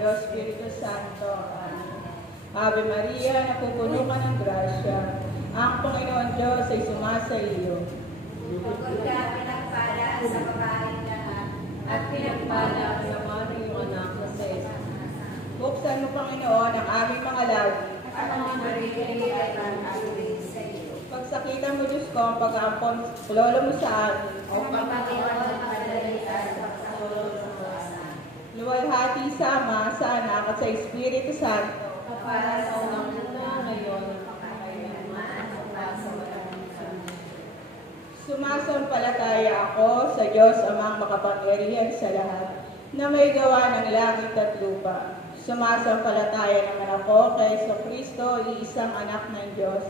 Diyos, Espiritu Santo. Amen. Ave Maria, napupuno ka ng grasya. Ang Panginoon Diyos ay sumasa iyo. Bukod ka pinagpala sa babaeng lahat, at pinagpala naman ang iyong anak na si Jesus. Buksan mo, Panginoon, ang aming mga labi. At ang maririnig ay mag-alawin sa iyo. Pagsakitan mo, Diyos ko, ang pag-aampon, lolo mo sa amin. O Panginoon ng kadalian sa pagkakulong sa kawasan. Luwalhati sa Ama, sa Anak, at sa Espiritu Santo. Para sa unang-una ngayon, at makakailanman at sa walang hanggan. Sumasampalataya ako sa Diyos Amang makapangyarihan sa lahat, na may gawa ng langit at lupa. Sumasampalataya naman ako kay Kristo, iisang anak ng Diyos,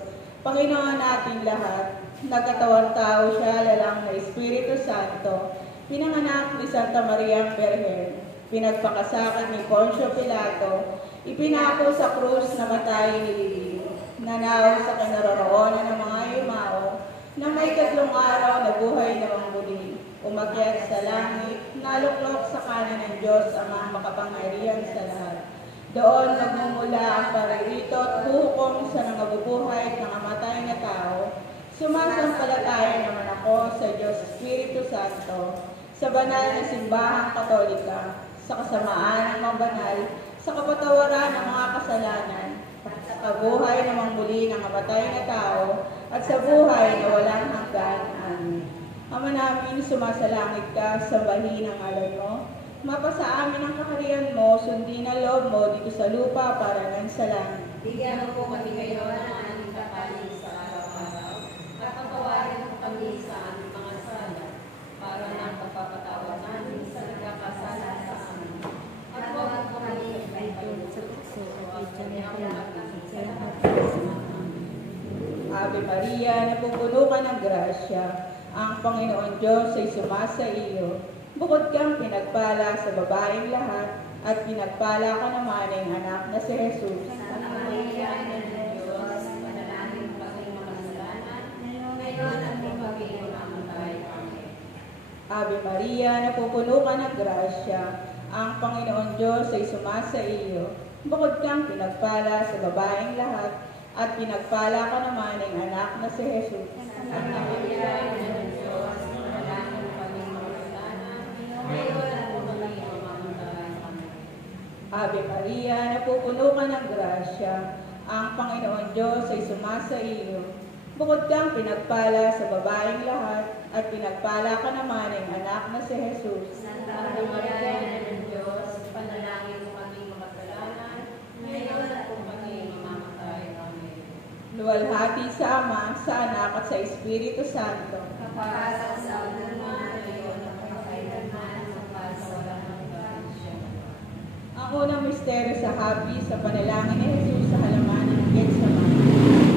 Panginoon nating lahat. Nagkatawang tao siya, lalang na Espiritu Santo, pinanganak ni Santa Maria Berhen, pinagpakasakit ni Poncio Pilato, ipinako sa krus na matay nilibing, nanaw sa kinaroroonan ng mga yumao, na may 3 araw na buhay na muli, umakyat sa langit, naluklok sa kanan ng Diyos Amang makapangyarihan sa lahat. Doon nagmumula ang paririto at huhukom sa nangabubuhay at nangamatay na tao. Sumasampalataya naman ako sa Diyos Espiritu Santo, sa banal na simbahang katolika, sa kasamaan ng mga banal, sa kapatawaran ng mga kasalanan, sa kabuhay ng mga muli ng namatay na tao, at sa buhay na walang hanggan. Amen. Ama namin, sumasalangit ka, sambahin ang ngalan mo. Mapasa amin ang kaharian mo, sundin ang loob mo dito sa lupa para nang sa langit. Bigyan mo po kami ngayon ng aming kapanin sa araw-araw, at patawarin mo kami sa aming mga sala, para nang pagpapatawad namin sa nagkakasala sa amin. At huwag mo kami ipahintulot sa tukso at Ave Maria, napupuno ka ng grasya. Ang Panginoon Diyos ay sumasa iyo. Bukod kang pinagpala sa babaeng lahat, at pinagpala ka naman ng anak na si Jesus. Santa Maria, Ina ng Diyos, panalangin mo kami makasalanan, ngayon at kung kami mamamatay. Amen. Ave Maria, napupuno ka ng grasya. Ang Panginoon Diyos ay sumasa iyo. Bukod kang pinagpala sa babaeng lahat, at pinagpala ka naman ng anak na si Jesus. Santa Maria, Ina ng Diyos, panalangin mo kami makasalanan, ngayon at kung kami mamamatay. Amen. Ave Maria, napupuno ka ng grasya. Ang Panginoon Diyos ay sumasa iyo. Bukod kang pinagpala sa babaeng lahat, at pinagpala ka naman ng anak na si Jesus. Santa Maria, Ina ng Diyos, panalangin mo kami makasalanan, ngayon at kung kami mamamatay. Amen. Luwalhati sa Ama, sa Anak, at sa Espiritu Santo. Kapasa sa una, ngayon at makakailanman, hanggang sa walang hanggan. Ang unang misteryo sa hapi sa panalangin ni Jesus sa halaman ng Getsemani.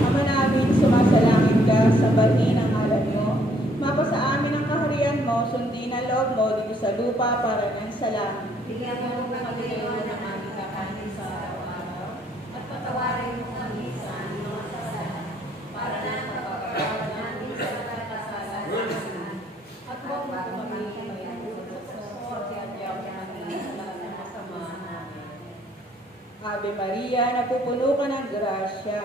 Ama namin, sumasalangit ka, sambahin ang ngalan mo. Mapasa amin ang kaharian mo, sundin ang loob mo dito sa lupa para nang sa langit. Bigyan mo kami ngayon ng aming kakanin sa araw-araw, at patawarin mo kami sa aming mga kasalanan, para na pagpapatawad namin sa nagkakasala sa amin. At huwag mo kami ipahintulot sa tukso at iadyaw namin sa lahat ng masama. Amen. Ave Maria, napupuno ka ng grasya.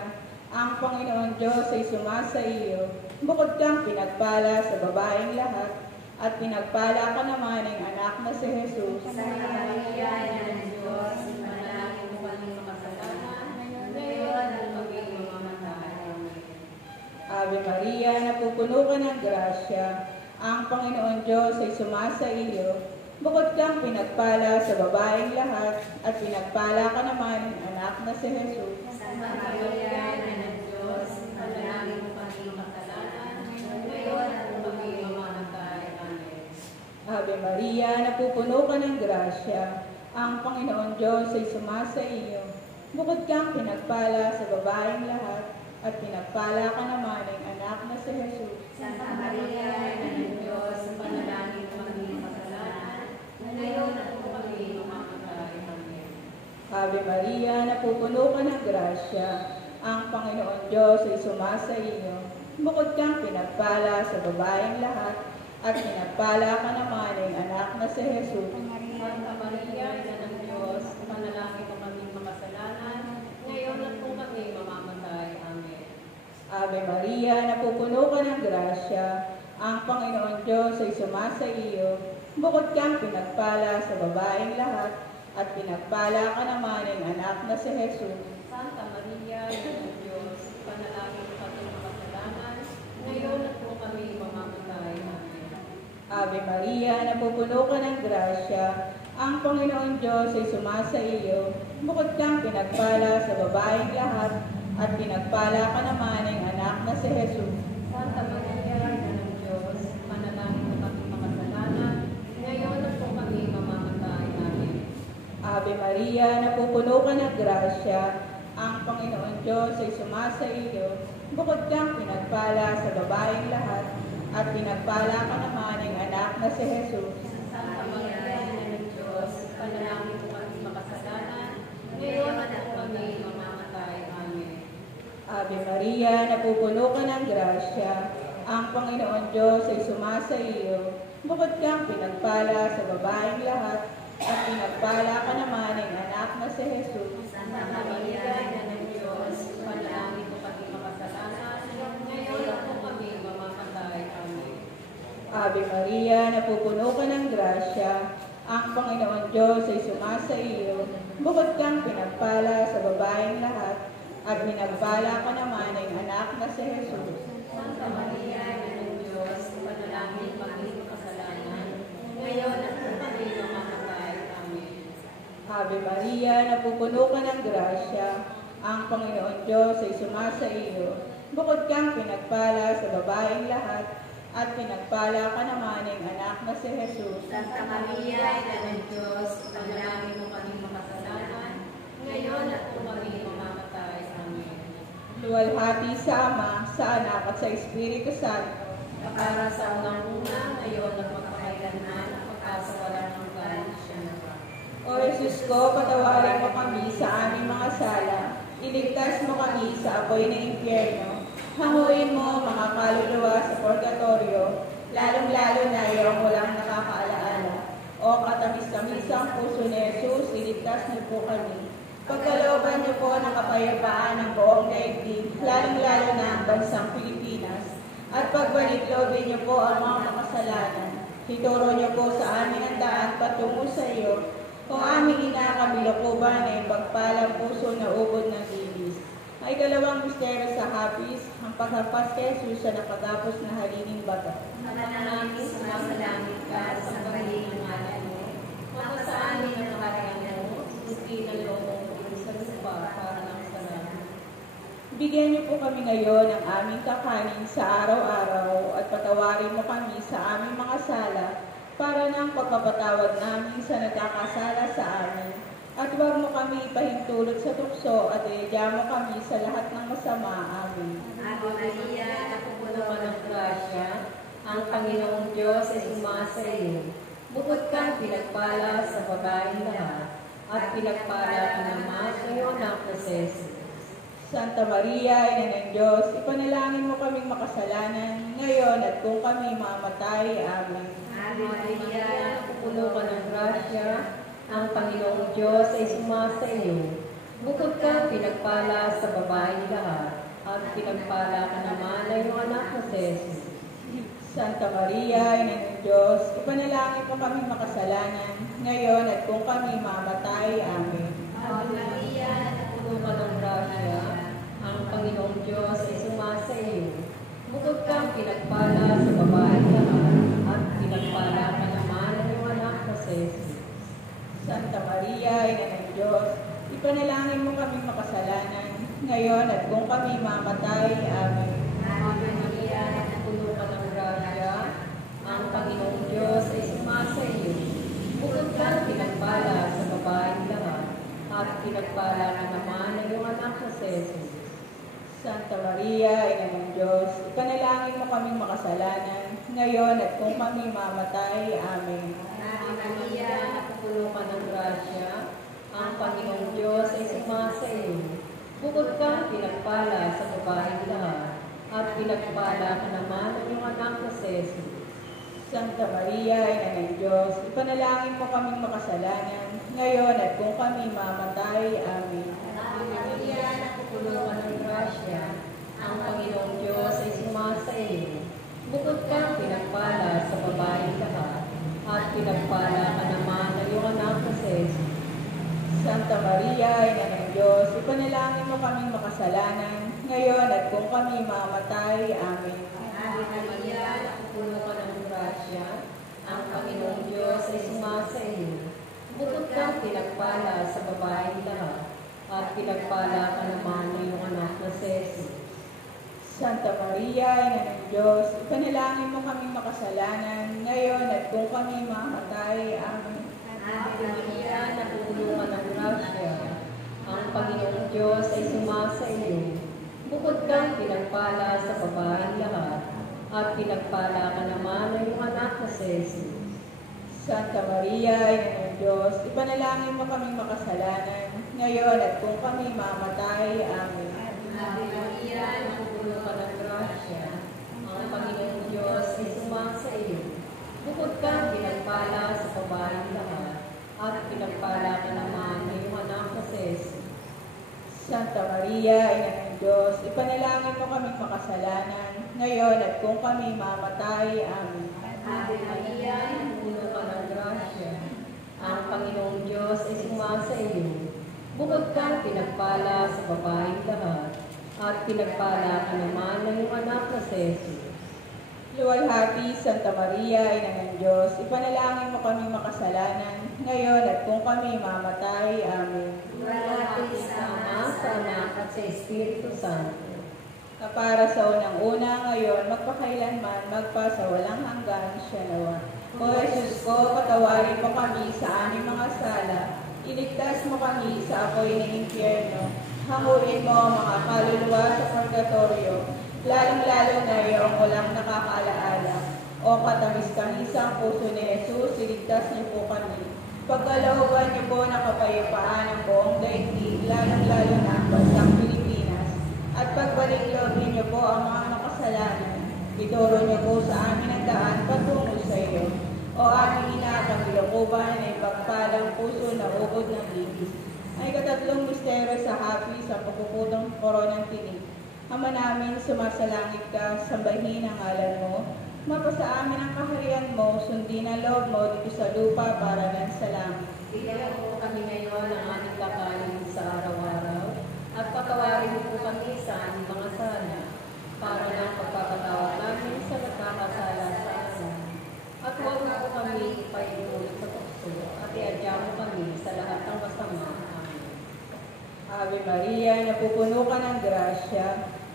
Ang Panginoon Diyos ay sumasa iyo. Bukod kang pinagpala sa babaeng lahat, at pinagpala ka naman ng anak na si Jesus. Santa Maria, Ina ng Diyos, panalangin mo kami makasalanan, ngayon at kung kami mamamatay. Amen. Ave Maria, napupuno ka ng grasya. Ang Panginoon Diyos ay sumasa iyo. Bukod kang pinagpala sa babaeng lahat, at pinagpala ka naman ng anak na si Jesus. Santa Maria, Ina ng Diyos, panalangin mo kami makasalanan, ngayon at kung kami mamamatay. Amen. Ave Maria, napupuno ka ng grasya. Ang Panginoon Diyos ay sumasa iyo. Bukod kang pinagpala sa babaeng lahat, at pinagpala ka naman ng anak na si Jesus. Santa Maria, Ina ng Diyos, panalangin mo kami makasalanan, ngayon at kung kami mamamatay. Amen. Ave Maria, napupuno ka ng grasya. Ang Panginoon Diyos ay sumasa iyo. Bukod kang pinagpala sa babaeng lahat, at pinagpala ka naman ng anak na si Jesus. Santa Maria, Ina ng Diyos, panalangin Maria, napupuno ka ng grasya, ang Panginoon Diyos ay sumasa iyo. Bukod kang pinagpala sa babaeng lahat, at pinagpala ka naman ng anak na si Jesus. Santa Maria, Ina ng Diyos, panalangin mo kami makasalanan, ngayon at kung kami mamamatay. Amen. Ave Maria, napupuno ka ng grasya, ang Panginoon Diyos ay sumasa iyo. Bukod kang pinagpala sa babaeng lahat, at pinagpala ka naman ng anak na si Jesus. Santa Maria, Ina ng Diyos, panalangin mo kami makasalanan, ngayon at kung kami mamamatay. Amen. Ave Maria, napupuno ka ng grasya, ang Panginoon Diyos ay sumasa iyo. Bukod kang pinagpala sa babaeng lahat, at pinagpala ka naman ng anak na si Jesus. Santa Maria, Ina ng Diyos, panalangin mo kami makasalanan, ngayon at kung kami mamamatay. Amen. Ave Maria, napupuno ka ng grasya, ang Panginoon Diyos ay sumasa iyo. Bukod kang pinagpala sa babaeng lahat, at pinagpala ka naman ng anak na si Jesus. Santa Maria, Ina ng Diyos, panalangin mo kami makasalanan, ngayon at kung kami mamamatay. Amen. Ave Maria, napupuno ka ng grasya, ang Panginoon Diyos ay sumasa iyo. Bukod kang pinagpala sa babaeng lahat, at pinagpala ka naman ng anak na si Jesus. Santa Maria, Ina ng Diyos, panalangin mo kami makasalanan, ngayon at kung kami mamamatay. Amen. Ave Maria, napupuno ka ng grasya, ang Panginoon Diyos ay sumasa iyo. Bukod kang pinagpala sa babaeng lahat, at pinagpala ka naman ng anak na si Jesus. Santa Maria, Ina ng Diyos, panalangin mo kami makasalanan, ngayon at kung kami mamamatay. Amen. Luwalhati sa Ama, sa Anak at sa Espiritu Santo. Para sa unang-una, ngayon at magpakailanman, magkasawalan ng hanggan. O Jesus ko, patawarin mo kami sa aming mga sala. Iligtas mo kami sa apoy ng impyerno. Hanguin mo mga kaluluwa sa purgatorio, lalong-lalo na yung walang nakakaalaala. O katamis-tamisang puso ni Jesus, iligtas niyo po kami. Pagkalooban niyo po ng kapayapaan ng buong daigdig, lalong-lalo na ang bansang Pilipinas. At pagbalik-lobin niyo po ang mga makasalanan. Ituro niyo po sa amin ang daan patungo sa iyo. Kung aming inakabilo po ba na ipagpalang puso na ubod ng ibis. Ay dalawang misteryo sa hapis, ang paghampas kay Jesus sa nakagapos na halining bato. Mananangin sumasalangit ka sa pagiging ng ngalan mo. Maka sa amin ang nakarayan mo, susti ng loob mo sa lupa para ng salamat. Bigyan niyo po kami ngayon ng aming kakanin sa araw-araw at patawarin mo kami sa aming mga sala para ng pagpapatawad namin sa nagkakasala sa amin. At huwag mo kami ipahintulot sa tukso at iadya mo kami sa lahat ng masama. Amen. Ave Maria, napupuno ka ng grasya, ang Panginoong Diyos ay sumasa iyo. Bukod kang pinagpala sa babaeng lahat, at pinagpala ka naman ng iyong anak na si Jesus. Santa Maria, Ina ng Diyos, ipanalangin mo kaming makasalanan, ngayon at kung kami mamatay. Amen. Ave Maria, napupuno ka ng grasya, ang Panginoong Diyos ay sumasa iyo. Bukod kang pinagpala sa babaeng lahat, at pinagpala ka naman ng iyong anak na si Jesus. Santa Maria, Ina ng Diyos, ipanalangin mo kaming makasalanan, ngayon at kung kami mamatay. Amen. Ave Maria, napupuno ka ng grasya, ang Panginoong Diyos ay sumasa iyo. Bukod kang pinagpala sa babaeng lahat, at pinagpala ka naman ng iyong anak na si Jesus. Santa Maria, Ina ng Diyos, ipanalangin mo kaming makasalanan, ngayon at kung kami mamatay. Amen. Ave Maria, napupuno ka ng grasya, ang Panginoong Diyos ay sumasa iyo. Bukod kang pinagpala sa babaeng lahat, at pinagpala ka naman ng iyong anak na si Jesus. Santa Maria, Ina ng Diyos, ipanalangin mo kaming makasalanan, ngayon at kung kami mamatay. Amen. Ave Maria, napupuno ka ng grasya, ang Panginoong Diyos ay sumasa iyo. Bukod kang pinagpala sa babaeng lahat, at pinagpala ka naman ng iyong anak na si Jesus. Santa Maria, Ina ng Diyos, ipanalangin mo kaming makasalanan, ngayon at kung kami mamatay. Amen. Ave Maria, napupuno ka ng grasya, ang Panginoong Diyos ay Bukod kang pinagpala sa babaeng lahat, at pinagpala ka naman ng iyong anak na si Jesus. Santa Maria, Ina ng Diyos, ipanalangin mo kaming makasalanan, ngayon at kung kami mamatay. Amen. Ave Maria, napupuno ka ng grasya, ang Panginoong Diyos ay sumasa iyo. Bukod kang pinagpala sa babaeng lahat, at pinagpala ka naman ng iyong anak na si Jesus. Santa Maria, Ina ng Diyos, ipanalangin mo kaming makasalanan, ngayon at kung kami mamatay. Amen. Ave Maria, napupuno ka ng grasya, ang Panginoong Diyos ay sumasa iyo. Bukod kang pinagpala sa babaeng lahat, at pinagpala ka naman ng iyong anak na si Jesus. Santa Maria, Ina ng Diyos, ipanalangin mo kaming makasalanan, ngayon at kung kami mamatay. Amen. Ave Maria, napupuno ka ng grasya, ang Panginoong Diyos ay sumasa iyo. Bukod kang pinagpala sa babaeng lahat, at pinagpala ka naman ng iyong anak na si Jesus. Santa Maria, Ina ng Diyos, ipanalangin mo kaming makasalanan, ngayon at kung kami mamatay. Amen. Ave Maria, napupuno ka ng grasya, ang Panginoong Diyos ay sumasa iyo. Bukod kang pinagpala sa babaeng lahat, at pinagpala ka naman ng iyong anak na si Jesus. Luwalhati, Santa Maria, Ina ng Diyos, ipanalangin mo kaming makasalanan, ngayon at kung kami mamatay. Amen. Luwalhati sa Ama, sa Anak, at sa Espiritu Santo. Na para sa unang-una, ngayon, magpakailanman, magpasawalang hanggan, siya nawa. O Jesus ko, patawarin mo kami sa aming mga sala, iligtas mo kami sa apoy ng impyerno, hanguin mo ang mga kaluluwa sa purgatorio, lalong-lalo na iyong walang nakakaalaala. O katamis-tamisang puso ni Jesus, iligtas niyo po kami. Pagkalooban niyo po na kapayapaan ng buong daigdig, lalong-lalo na ang bansang Pilipinas. At pagbalik-lobin niyo po ang mga makasalanan. Ituro niyo po sa amin ang daan patungo sa iyo. O aming ina, pagkilukuban ay pagpalang puso na ubod ng ligis. Ay katatlong misteryo sa hapi sa pagpuputong koronang tinig. Ama namin, sumasalangit ka, sambahin ang ngalan mo. Mapasa amin ang kaharian mo, sundin ang loob mo dito sa lupa para ng sa langit. Bigyan mo kami ngayon ng aming kakanin sa araw-araw, at patawarin mo po kami sa aming mga sala, para ng pagpapatawad namin sa nagkakasala sa amin. At huwag mo po kami ipahinulit sa tukso, at iadya mo kami sa lahat ng masama. Amen. Ave Maria, napupuno ka ng grasya,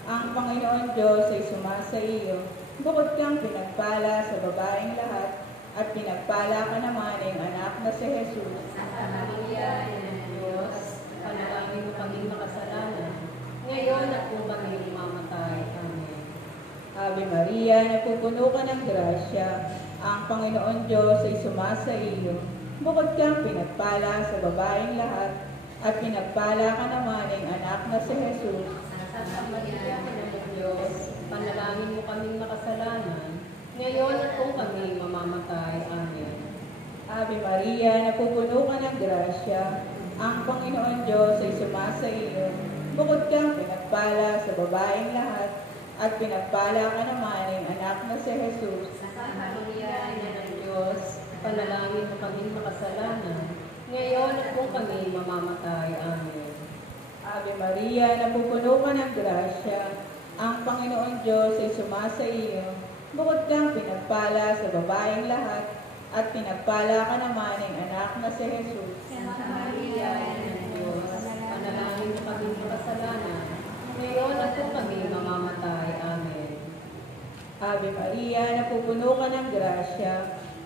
ang Panginoon Diyos ay sumasa iyo. Bukod kang pinagpala sa babaeng lahat, at pinagpala ka naman ng anak na si Jesus. Santa Maria, Ina ng Diyos, panalangin mo kaming makasalanan, ngayon at kung kami mamatay. Amen. Ave Maria, napupuno ka ng grasya, ang Panginoon Diyos ay sumasa iyo. Bukod kang pinagpala sa babaeng lahat, at pinagpala ka naman ng anak na si Jesus. Santa Maria, Ina ng Diyos, panalangin mo kaming makasalanan, ngayon at kung kami mamamatay. Amen. Ave Maria, napupuno ka ng grasya, ang Panginoon Diyos ay sumasa iyo. Bukod kang pinagpala sa babaeng lahat, at pinagpala ka naman ng anak na si Jesus. Santa Maria, Ina ng Diyos, panalangin mo kaming makasalanan, ngayon at kung kami mamamatay. Amen. Ave Maria, napupuno ka ng grasya, ang Panginoon Diyos ay sumasa iyo. Bukod kang pinagpala sa babaeng lahat, at pinagpala ka naman ng anak na si Jesus. Santa Maria, Ina ng Diyos, panalangin mo kaming makasalanan, ngayon at kung kami mamamatay. Amen. Ave Maria, napupuno ka ng grasya,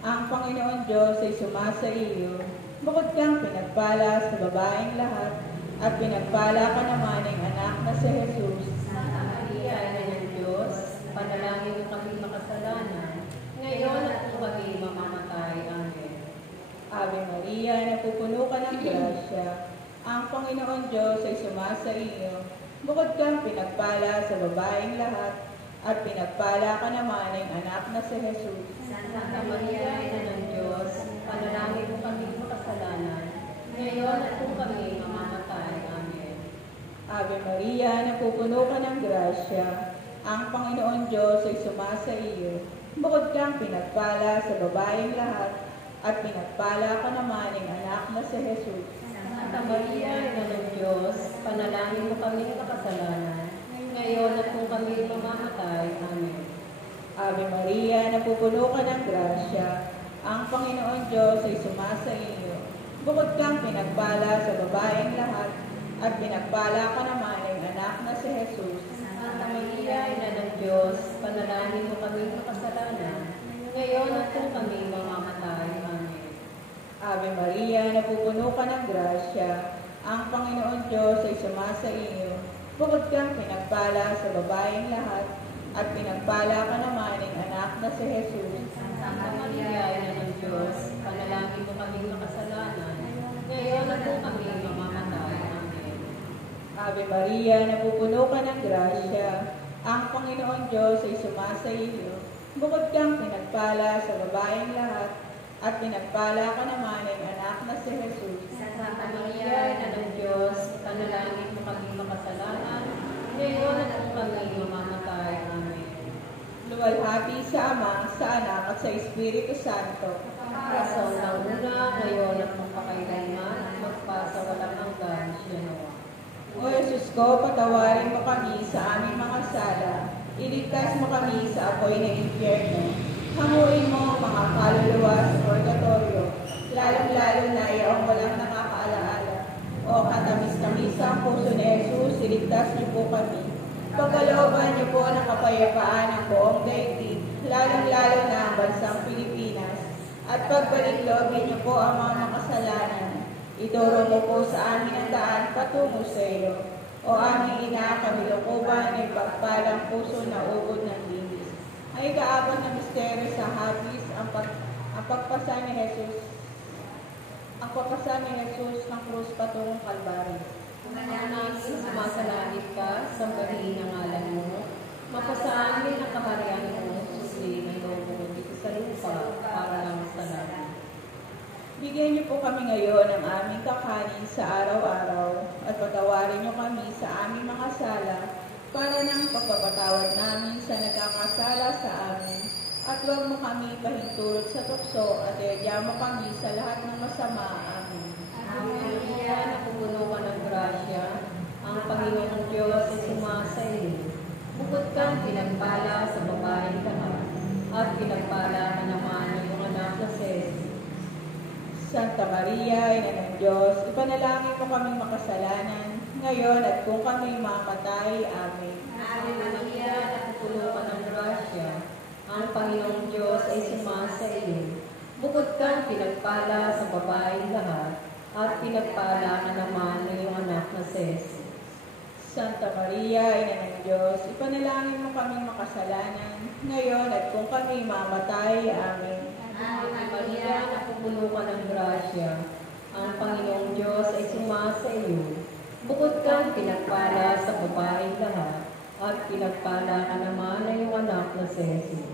ang Panginoon Diyos ay sumasa iyo. Bukod kang pinagpala sa babaeng lahat, at pinagpala ka naman ng anak na si Jesus. Santa Maria, Ina ng Diyos, panalangin mo kaming makasalanan, ngayon at kung kami mamamatay. Amen. Ave Maria, napupuno ka ng grasya, ang Panginoon Diyos ay sumasa iyo. Bukod kang pinagpala sa babaeng lahat, at pinagpala ka naman ng anak na si Jesus. Santa Maria, Ina ng Diyos, panalangin mo kaming makasalanan, ngayon at kung kami mamamatay. Amen. Ave Maria, napupuno ka ng grasya, ang Panginoon Diyos ay sumasa iyo. Bukod kang pinagpala sa babaeng lahat, at pinagpala ka naman ng anak na si Jesus. Santa Maria, Ina ng Diyos, panalangin mo kami makasalanan, ngayon at kung kami mamamatay. Amen. Ave Maria, napupuno ka ng grasya, ang Panginoon Diyos ay sumasa iyo. Bukod kang pinagpala sa babaeng lahat, at pinagpala ka naman ng anak na si Jesus. Santa Maria, Ina ng Diyos, panalangin mo kami makasalanan, ngayon at kung kami mamamatay. Amen. Ave Maria, napupuno ka ng grasya, ang Panginoon Diyos ay sumasa iyo. Bukod kang pinagpala sa babaeng lahat, at pinagpala ka naman ng anak na si Jesus. Santa Maria, Ina ng Diyos, panalangin mo kami makasalanan, ngayon at kung kami mamamatay. Amen. Ave Maria, napupuno ka ng grasya, ang Panginoon Diyos ay sumasa iyo. Bukod kang pinagpala sa babaeng lahat, at pinagpala ka naman ng anak na si Jesus. Santa Maria, Ina ng Diyos, panalangin mo kami makasalanan, ngayon at kung kami mamamatay. Amen. Luwalhati sa Ama, sa Anak, at sa Espiritu Santo. Rason ng una, ngayon at magpakailanman, at magpasawalang hanggan. Siyanoa. O Jesus ko, patawarin mo kami sa aming mga sala. Iligtas mo kami sa apoy ng impyerno. Hanguin mo ang mga kaluluwa sa purgatorio, lalong-lalo na iyong walang nakakaalaala. O katamis-tamis ang puso ni Jesus, iligtas niyo po kami. Pagkalooban niyo po ng kapayapaan ng buong daigdig, lalong-lalo na ang bansang Pilipinas. At pagbalik-loobin niyo po ang mga makasalanan. Ituro mo po sa amin ang daan patungo sa iyo. O aming ina, kamilukuban ay pagpalang puso na ubod ng linis. Ay kaapat na misteryo sa hapis, ang pagpasa ni Jesus ng krus patungong Kalbaryo. Namin, sumasalangit ka, sambahin ang ngalan mo, mapasa amin ang kaharian mo, susliin ang loob mo dito sa lupa, para lang sa langit. Bigyan niyo po kami ngayon ng aming kakanin sa araw-araw, at patawarin niyo kami sa aming mga sala, para ng pagpapatawad namin sa nagkakasala sa amin. At huwag mo kami pahintulot sa tukso, at iadya mo kami sa lahat ng masama. Amen. Ave Maria, napupuno ka ng grasya, ang Panginoong Diyos ay sumasa iyo. Bukod kang pinagpala sa babaeng lahat, at pinagpala ka naman ng iyong anak na si Jesus. Santa Maria, Ina ng Diyos, ipanalangin mo kaming makasalanan, ngayon at kung kami mamatay. Amen. Ave Maria, napupuno ka ng grasya, ang Panginoong Diyos ay sumasa iyo. Bukod kang pinagpala sa babaeng lahat, at pinagpala ka naman ng iyong anak na si Jesus. Santa Maria, Ina ng Diyos, ipanalangin mo kaming makasalanan, ngayon at kung kami mamatay. Amen. Ave Maria, napupuno ka ng grasya, ang Panginoong Diyos ay sumasa iyo. Bukod kang pinagpala sa babaeng lahat, at pinagpala ka naman ng iyong anak na si Jesus.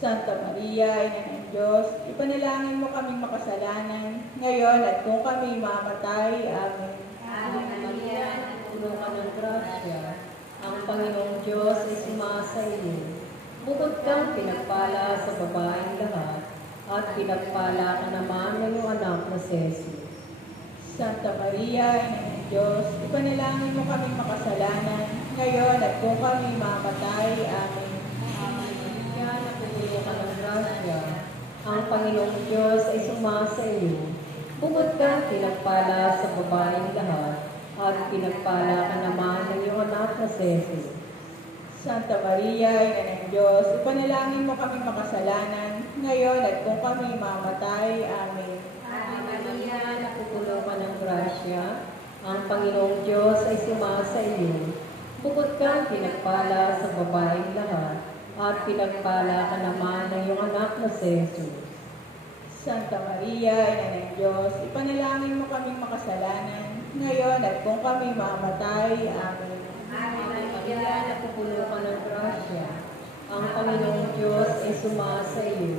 Santa Maria, Ina ng Diyos, ipanalangin mo kaming makasalanan, ngayon at kung kami mamatay. Amen. Ave Maria, napupuno ka ng grasya, ang Panginoong Diyos ay sumasa iyo. Bukod kang pinagpala sa babaeng lahat, at pinagpala ka naman ng iyong anak na si Jesus. Santa Maria, Ina ng Diyos, ipanalangin mo kaming makasalanan, ngayon at kung kami mamatay. Amen. Ave Maria, napupuno ka ng grasya, ang Panginoong Diyos ay sumasa iyo. Bukod kang pinagpala sa babaeng lahat, at pinagpala ka naman ng iyong anak na si Jesus. Santa Maria, Ina ng Diyos, ipanalangin mo kaming makasalanan, ngayon at kung kami mamatay. Amen. Ave Maria, napupuno ka ng grasya, ang Panginoong Diyos ay sumasa iyo. Bukod kang pinagpala sa babaeng lahat, at pinagpala ka naman ng iyong anak na si Jesus. Santa Maria, Ina ng Diyos, ipanalangin mo kaming makasalanan, ngayon at kung kami mamatay. Amen. Ave Maria, napupuno ka ng grasya, ang Panginoong Diyos ay sumasa iyo.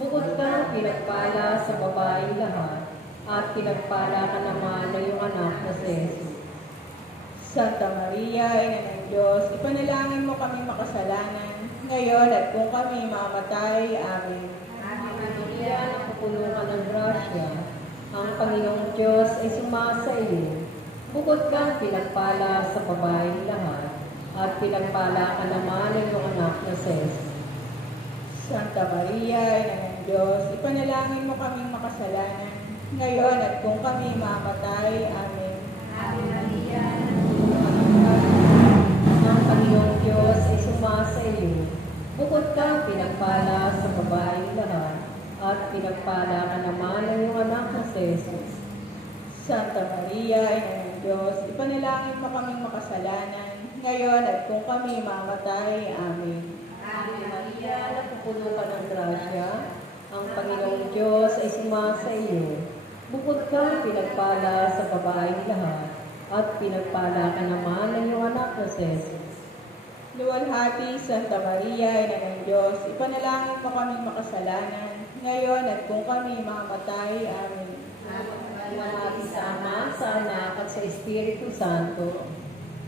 Bukod kang pinagpala sa babaeng lahat, at pinagpala ka naman ng iyong anak na si Jesus. Santa Maria, Ina ng Diyos, ipanalangin mo kami makasalanan, ngayon at kung kami mamatay. Amen. Ave Maria, napupuno ka ng grasya. Ang Panginoong Diyos ay sumasa iyo. Bukod kang pinagpala sa babaeng lahat, at pinagpala ka naman ng iyong anak na si Jesus. Santa Maria, Ina ng Diyos, ipanalangin mo kaming makasalanan, ngayon at kung kami mamatay. Amen. Ave Maria, napupuno ka ng grasya. Ang Panginoong Diyos ay sumasa iyo. Bukod kang pinagpala sa babaeng lahat, at pinagpala ka naman ng iyong anak na si Jesus. Santa Maria, Ina ng Diyos, ipanalangin mo kaming makasalanan, ngayon at kung kami mamatay. Amen. Ave Maria, napupuno ka ng grasya. Ang Panginoong Diyos ay sumasa iyo. Bukod kang pinagpala sa babaeng lahat, at pinagpala ka naman ng iyong anak na si Jesus. Luwalhati, Santa Maria, Ina ng Diyos, ipanalangin mo kaming makasalanan, ngayon at kung kami mamatay. Amen. Luwalhati sa Ama, sa Anak, at sa Espiritu Santo.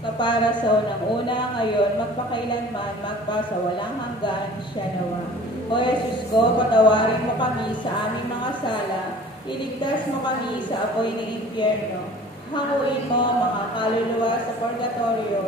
Kapara sa unang-una, ngayon, magpakailanman, magpasawalang hanggan, siya nawa. O Jesus ko, patawarin mo kami sa aming mga sala, iligtas mo kami sa apoy ng impyerno, hanguin mo mga kaluluwa sa purgatorio,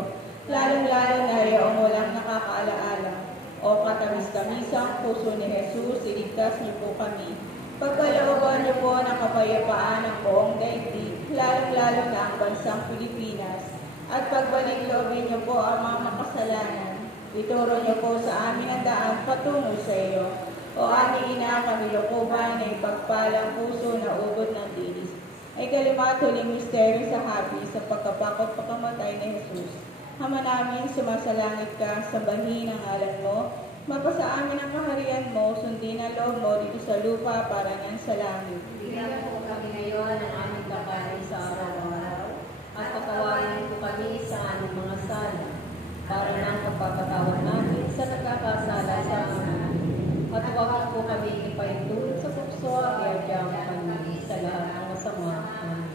lalong-lalo na yung walang nakakaalaala. O katamis-tamisang puso ni Jesus, iligtas niyo po kami. Pagkalooban niyo po ng kapayapaan ng buong daigdig, lalong-lalo na ang bansang Pilipinas. At pagbalik loobin niyo po ang mga makasalanan. Ituro niyo po sa amin ang daan patungo sa iyo. O aming ina, kamilukuban na ipagpalang puso na ubod ng dilis. Ay kalimat-huling misteryo sa hapi sa pagkapakot pagkamatay ni Jesus. Ama namin, sumasalangit ka, sambahin ang ngalan mo. Mapasa amin ang kaharian mo, sundin ang loob mo dito sa lupa para nang sa langit. Bigyan po kami ngayon ng aming kakanin sa araw-araw, at patawarin po kami sa aming mga sala, para nang pagpapatawad namin sa nagkakasala sa amin. At huwag po kami ipaintulot sa tukso at iadya kami sa lahat ng masama. Amen.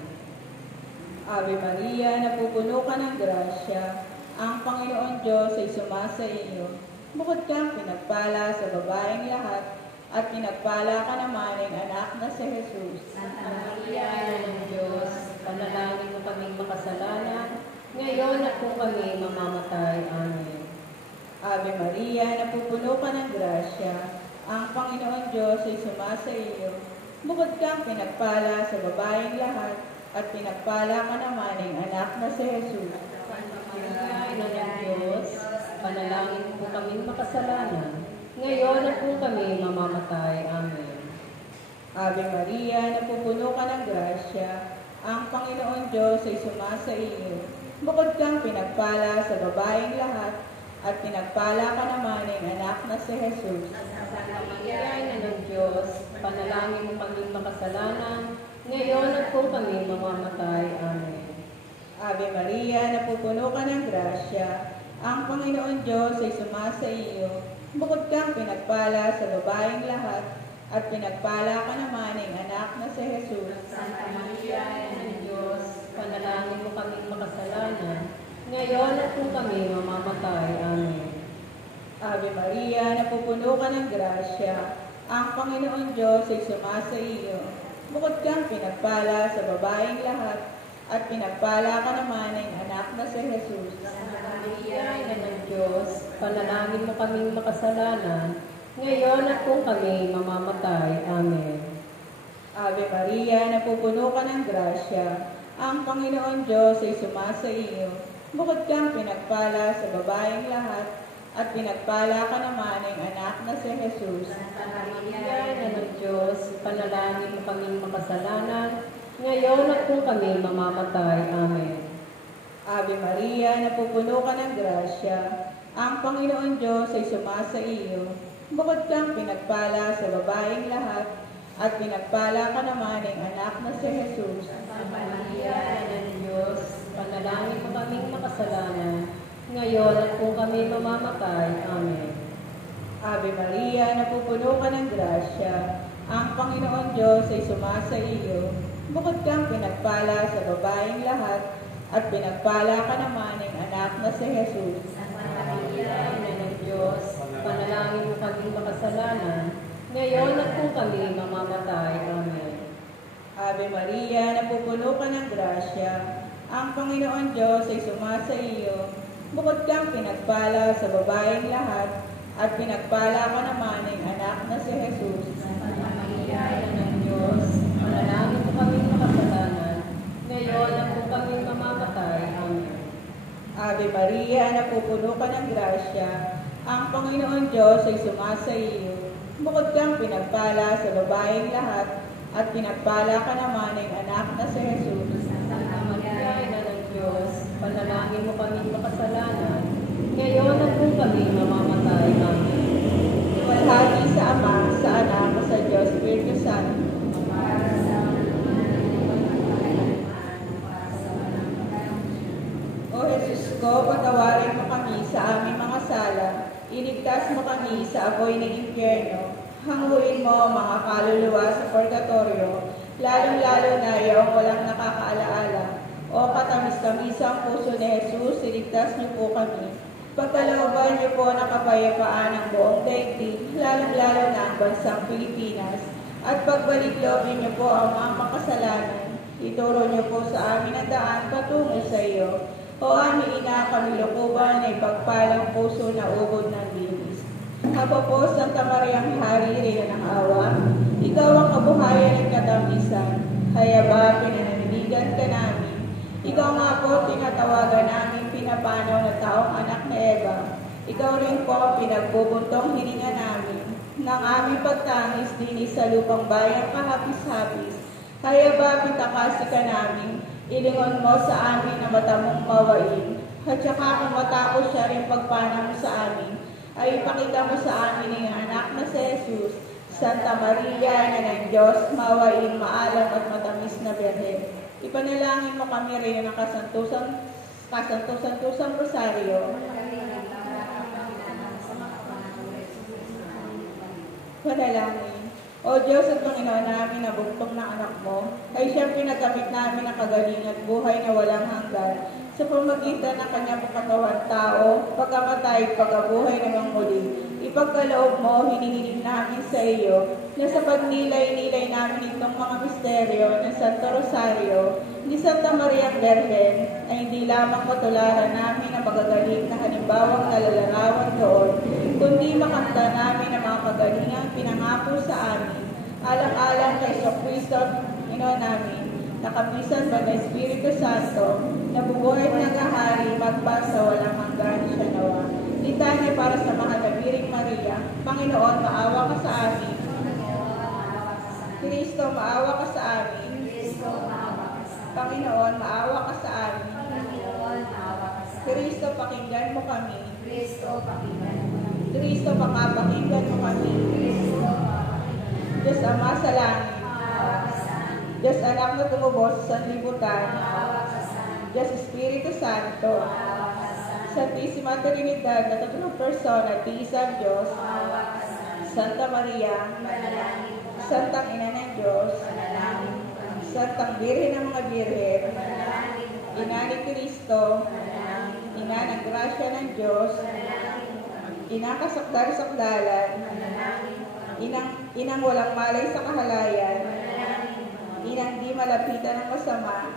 Ave Maria, napupuno ka ng grasya, ang Panginoon Diyos ay sumasa iyo. Bukod kang pinagpala sa babaeng lahat, at pinagpala ka naman ng anak na si Jesus. Santa Maria, Ina ng Diyos, panalangin mo kaming makasalanan, ngayon at kung kami mamamatay. Amen. Ave Maria, napupuno ka ng grasya, ang Panginoon Diyos ay sumasa iyo. Bukod kang pinagpala sa babaeng lahat, at pinagpala ka naman ng anak na si Jesus. Santa Maria, Ina ng Diyos, panalangin mo kaming makasalanan, ngayon at kung kami mamamatay. Amen. Ave Maria, napupuno ka ng grasya, ang Panginoon Diyos ay sumasa iyo. Bukod kang pinagpala sa babaeng lahat, at pinagpala ka naman ng anak na si Jesus. Santa Maria, Ina ng Diyos, panalangin mo kaming makasalanan, ngayon at kung kami mamamatay. Amen. Ave Maria, napupuno ka ng grasya, ang Panginoon Diyos ay sumasa iyo. Bukod kang pinagpala sa babaeng lahat, at pinagpala ka naman ng anak na si Jesus. Santa Maria, Ina ng Diyos, panalangin mo kaming makasalanan, ngayon at kung kami mamamatay. Amen. Ave Maria, napupuno ka ng grasya, ang Panginoon Diyos ay sumasa iyo. Bukod kang pinagpala sa babaeng lahat, at pinagpala ka naman ng anak na si Jesus. Santa Maria, Ina ng Diyos, panalangin mo kaming makasalanan, ngayon at kung kami mamamatay. Amen. Ave Maria, napupuno ka ng grasya, ang Panginoon Diyos ay sumasa iyo. Bukod kang pinagpala sa babaeng lahat, at pinagpala ka naman ng anak na si Jesus. Santa Maria, Ina ng Diyos, panalangin mo kaming makasalanan, ngayon at kung kami mamamatay. Amen. Ave Maria, napupuno ka ng grasya, ang Panginoon Diyos ay sumasa iyo. Bukod kang pinagpala sa babaeng lahat, at pinagpala ka naman ng anak na si Jesus. Santa Maria, Ina ng Diyos, panalangin mo kaming makasalanan, ngayon at kung kami mamamatay. Amen. Ave Maria, napupuno ka ng grasya, ang Panginoon Diyos ay sumasa iyo. Bukod kang pinagpala sa babaeng lahat, at pinagpala ka naman ng anak na si Jesus. Santa Maria, Ina ng Diyos, panalangin mo kaming makasalanan, ngayon at kung kami mamamatay. Amen. Ave Maria, napupuno ka ng grasya, ang Panginoon Diyos ay sumasa iyo. Bukod kang pinagpala sa babaeng lahat, at pinagpala ka naman ng anak na si Jesus. Santa Maria, Ina ng Diyos, panalangin mo kaming makasalanan, ngayon at kung kami mamamatay. Amen. Ave Maria, napupuno ka ng grasya, ang Panginoon Diyos ay sumasa iyo. Bukod kang pinagpala sa babaeng lahat, at pinagpala ka naman ng anak na si Jesus. Santa Maria, Ina ng Diyos, panalangin mo kaming makasalanan, ngayon at kung kami mamamatay. Amen. Iwalhati sa Ama, sa Anak, sa Diyos, Espiritu Santo. O Jesus ko, patawarin mo kami sa aming mga sala, iligtas mo kami sa apoy ng impyerno, hanguin mo ang mga kaluluwa sa purgatorio, lalong-lalo na iyong walang nakakaalaala. O katamis-tamis ang puso ni Jesus, iligtas niyo po kami. Pagkalooban niyo po ng kapayapaan ng buong daigdig, lalong-lalo na ang bansang Pilipinas, at pagbalik loobin niyo po ang mga makasalanan. Ituro niyo po sa amin ang daan patungo sa iyo. O aming ina, kami lukuban na ipagpalang puso na ubod ng linis. Apo po, Santa Mariang Hari, Reyna ng Awa, ikaw ang kabuhayan at katamisan. Kaya ba pinananiligan ka namin? Ikaw nga po tinatawagan namin pinapanaw na taong anak ni Eva. Ikaw rin po ang pinagbubuntong hininga namin ng aming pagtangis din sa lupang bayang kahapis-hapis. Kaya ba pitakasi ka namin? Ilingon mo sa amin na mata mong mawain. At saka kung matapos siya rin pagpanaw mo sa amin, ay ipakita mo sa amin ang anak na si Jesus. Santa Maria, Ina ng Diyos, mawain, maalam at matamis na Birhen. Ipanalangin mo kami rin ng kasantusang rosaryo. Panalangin. O Diyos at Panginoon namin na buktong ng anak mo, ay siyang pinagamit namin ang kagalingan at buhay na walang hanggan sa pamagitan ng kanyang katawan tao, pagkamatay, pagkabuhay namang muli. Ipagkaloob mo, hinihiling namin sa iyo, na sa pagnilay-nilay namin itong mga misteryo ng Santo Rosario, ni Santa Maria Birhen, ay hindi lamang matularan namin ang magagaling na halimbawang nalalarawan doon, kundi makamta namin ang mga kagalingang pinangako sa amin, alang-alang kay Kristo, Panginoon namin, nakapisan ba ng Espiritu Santo, na bubuhay at nagahari, magpasa walang hanggan siya nawa. Litanya para sa mahal na Biring Maria, Panginoon, maawa ka sa amin. Kristo, maawa ka sa amin. Panginoon, maawa ka sa amin. Kristo, pakinggan mo kami. Kristo, makapakinggan mo kami. Diyos Ama sa langit. Diyos Anak na tumubos sa sanlibutan. Diyos Espiritu Santo. Santisima Trinidad na tatlong persona, tiisang Diyos. Santa Maria, Santang Ina ng Diyos, Santang Birhen ng mga Birhen, Ina ni Cristo, Ina ng Grasya ng Diyos, Inang kasakdal-sakdalan, Inang walang malay sa kahalayan, Inang di malapitan ng masama,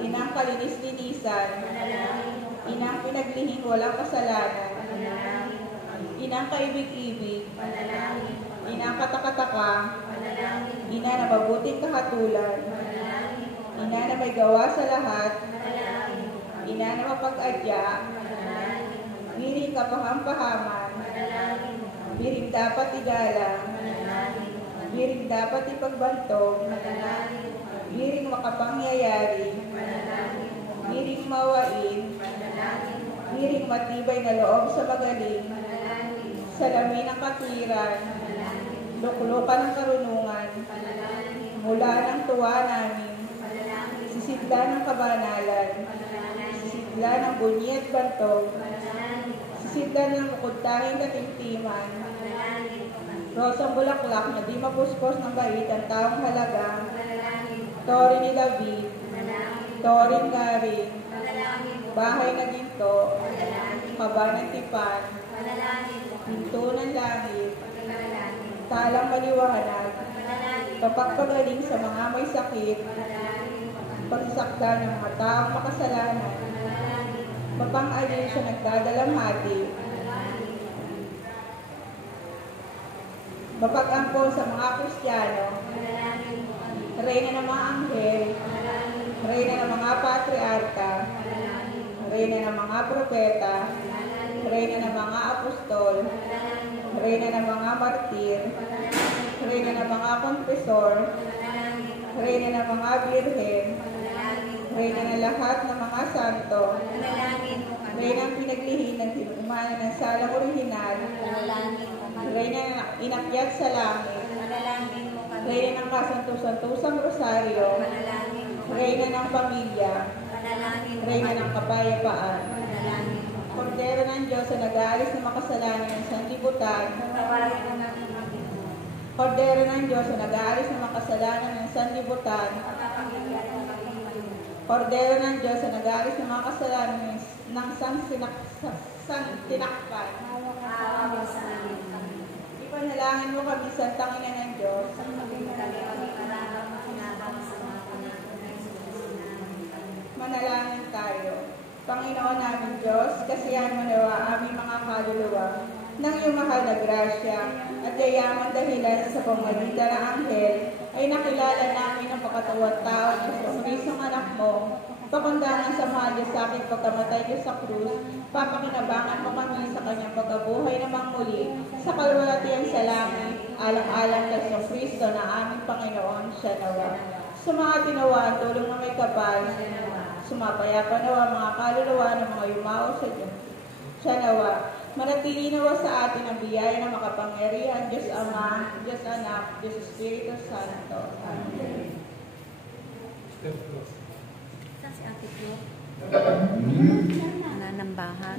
Inang kalinis-linisan, Inang pinaglihing walang kasalanan, Inang kaibig-ibig, Inang katakataka, Ina na mabuting kahatulan, Ina na may gawa sa lahat, Ina na mapag-adya, Biring kapahampahaman, Biring dapat igalang, Biring dapat ipagbantog, Biring makapangyayari, Biring mawain, Biring matibay na loob sa magaling, salamin ng katwiran, luklukan ng karunungan, mula ng tuwa namin, sisidla ng kabanalan, sisidla ng bunyi at bantog, sisidla ng mukod-tanging katimtiman, rosang bulaklak na di mapuspos ng bait ang taong halaga, Tori ni David, Toring Garing, Panalangin mo. Bahay na Ginto, Panalangin mo. Kaba ng Tipan, Panalangin mo. Pinto ng Langit, Panalangin mo. Talang Maliwanag, Panalangin mo. Kapagpagaling sa mga may sakit, Panalangin mo. pagsakda ng mga taong makasalanan, Panalangin mo. mapang-alin siya nagdadalamhati, mapag-ampo sa mga Kristiyano, Panalangin mo. Reyna ng mga Anghel, Panalangin mo. Reyna ng mga Patriarka, Panalangin mo. Reyna ng mga Propeta, Panalangin mo. Reyna ng mga Apostol, Panalangin mo. Reyna ng mga Martir, Panalangin mo. Reyna ng mga Konfesor, Panalangin mo. Reyna ng mga Birhen, Panalangin mo. Reyna ng lahat ng mga santo, Panalangin mo kami. Reyna ng pinaglihin ng tinumana ng salang orihinal, Panalangin mo kami. Reyna ng inakyat sa langit, Panalangin mo kami. Reyna ng kasantusan-tusang rosaryo, Panalangin mo kami. Reyna ng pamilya, Panalangin mo Reyna kami. ng kapayapaan, Panalangin mo kami. Kordero ng Diyos na nag-aalis ng makasalanan ng sanlibutan, Tawarin mo ng Panginoon. Kordero ng Diyos na nag-aalis ng makasalanan ng sanlibutan, Pagpapakinggan mo kami, Panginoon. Kordero ng Diyos na nag-aalis ng mga kasalanan ng santinakpan. Awa mo sa amin, Panginoon. Ipanalangin mo kami, Santang Ina ng Diyos. Pagpapakinggan kami pag-ikararang makinabang sa mga pananampalataya sa namin, Panginoon. Manalangin tayo. Panginoon namin Diyos, kasiyahan mo nawa aming mga kaluluwa ng iyong mahal na grasya at yayaman dahilan sa pamagitan ng anghel ay nakilala namin ang pakatawang tao ng Jesucristong anak mo. Pakundangan sa mahal niya sa aking pagkamatay niya sa krus, papakinabangan mo kami sa kanyang pagkabuhay namang muli, sa kalwalatian sa langit, alang-alang kay Jesucristo na aming Panginoon siya nawa. Sa mga tinawaan, tulong na may kapal, sumapayapa nawa mga kaluluwa ng mga yumao sa Diyos. Siya nawa, manatili nawa sa atin ang biyaya ng makapangyarihan, Diyos Ama, Diyos Anak, Diyos Espiritu Santo. Amen. Saan si Ate Flo? Nanambahan.